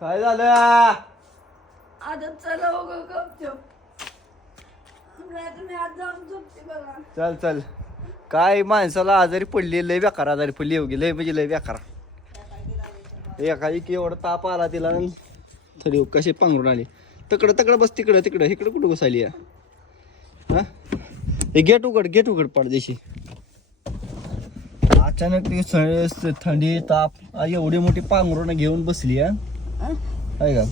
काय झालं? आता चला बघ गपचूप. तुम्ही आज जाऊन झोपते बघा. चल चल. काय माणसाला आजारी पडली, लय बेकार आजारी पडली होगी, लय म्हणजे लय बेकार. एखादी की एवढा ताप आला तिला, तरी कशी पांघरून आली. तिकडं तिकडं बस, तिकडं तिकडं, इकडं कुठं बसायली? हा, हे गेट उघड पडदेशी. अचानक ती थंडी ताप एवढी मोठी पांघरून घेऊन बसली. आहे का?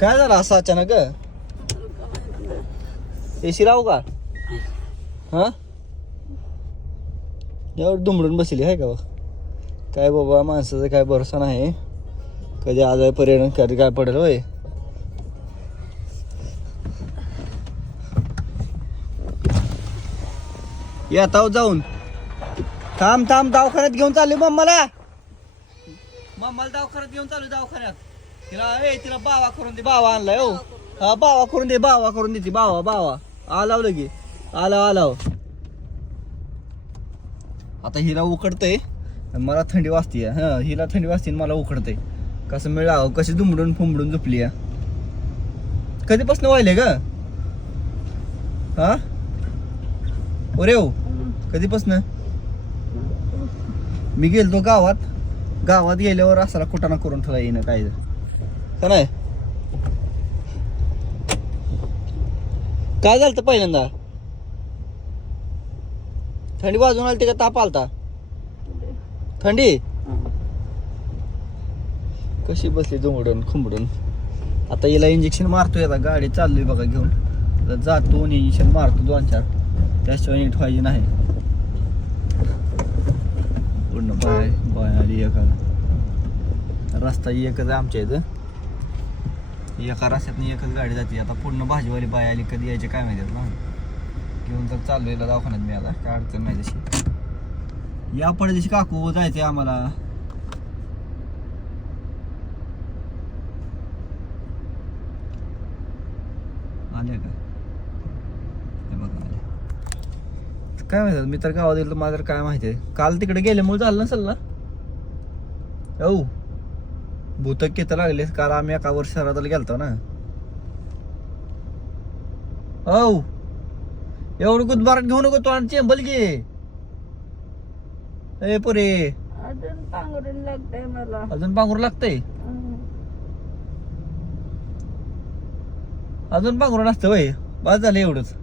काय झालं असं अचानक? एसी राहू का? हा, एवढं दुमडून बसली आहे का? काय बाबा, माणसाचा काय भरोसा नाही, कधी आजारी परिणाम कधी काय पडेल. होय, येताव जाऊन. थांब दवाखान्यात घेऊन चालले मम्माला दवाखान्यात घेऊन चालू. दवाखान्यात तिला बावा करून दे. बावा आणलाय. हो, हा, बावा करून दे ती. बावा आलाव लगे. आलाव. आता हिला उकडतंय, मला थंडी वाजते. हा, हिला थंडी वाजते, मला उकडतंय. कसं मिळावं, कशी दुमडून फुंबडून झोपली. कधीपासून व्हायले ग? हा, अरे हो, कधीपासून? मी गेलतो गावात गेल्यावर असाला कुटाणा करून ठेवा येईन काय का नाही. काय झालं पहिल्यांदा? थंडी वाजून आली का ताप आलता? थंडी कशी बसली दुमडून खुंबडून. आता हिला इंजेक्शन मारतोय. आता गाडी चाललोय बघा घेऊन. जातो इंजेक्शन मारतो 2-4, त्याशिवाय नीट व्हायची नाही. पूर्ण बाय आली. एका रस्ता एकच आहे आमच्या इथं. एका रस्त्यात एकच गाडी जाते. आता पूर्ण भाजीवाली बाय आली, कधी यायचे काय माहिती ना. घेऊन तर चाललोय दवाखान्यात मी. आता काय अडचण नाही तशी. या पडदेशी काकू जायचंय आम्हाला. आले का? बघा आले. काय माहिती, मी तर गावात गेलो, माझं काय माहिती आहे. काल तिकडे गेल्यामुळे झालं नसेल ना? हो, भूतक किती लागले. काल आम्ही एका वर्ष शहराला गेलतो ना. हो, एवढं गुदबारात घेऊ नको तो. आणि चेंबल घे. ए पुरे, अजून पांघरून लागतंय मला. अजून पांघरू लागतंय? अजून पांघरून असतं वय? बस झालं एवढंच.